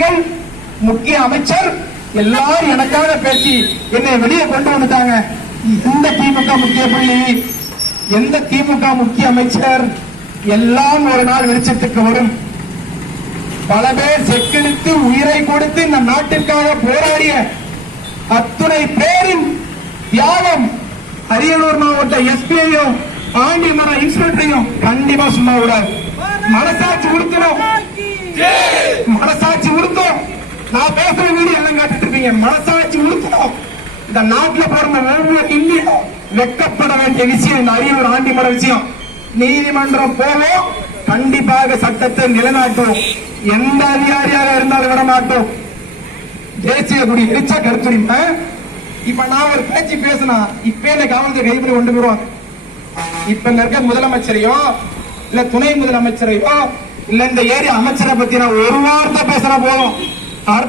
மந்திரிகள், முக்கிய அமைச்சர் எல்லாரும் எனக்காக பேசி என்னை வெளியே கொண்டு வந்துட்டாங்க. எந்த திமுக முக்கிய புள்ளி, எந்த திமுக முக்கிய அமைச்சர், எல்லாம் ஒரு நாள் வெளிச்சத்துக்கு வரும். பல பேர் செக்கெடுத்து உயிரை கொடுத்து இந்த நாட்டிற்காக போராடிய அத்துணை பேரின் தியாகம் அரியலூர் மாவட்ட எஸ்பியையும் ஆண்டிமரம் இன்ஸ்பெக்டரையும் கண்டிப்பா சும்மா விடாது. மனசாட்சி உறுத்தணும், மனசாட்சி உறுத்தும். நான் பேசுற வீடியோ எல்லாம் காட்டுட்டு இருக்கீங்க. மனசாட்சி உறுத்தணும். இந்த நாட்டில் பிறந்த இந்தியா வெட்கப்பட வேண்டிய விஷயம் இந்த அரியலூர் ஆண்டிமரம் விஷயம். நீதிமன்றம் போவோம், கண்டிப்பாக சட்டத்தை நிலைநாட்டும். எந்த அதிகாரியாக இருந்தாலும் விட மாட்டோம். தேசிய குடி எரிச்சா கருத்துரிமை. இப்ப நான் ஒரு பேச்சு பேசினா இப்ப இந்த காவல்துறை கைப்பற்றி கொண்டு போயிருவாங்க. இப்ப இருக்க முதலமைச்சரையோ இல்ல துணை முதலமைச்சரையோ இல்ல இந்த ஏரியா அமைச்சரை பத்தி நான் ஒரு வார்த்தை பேசுற போதும்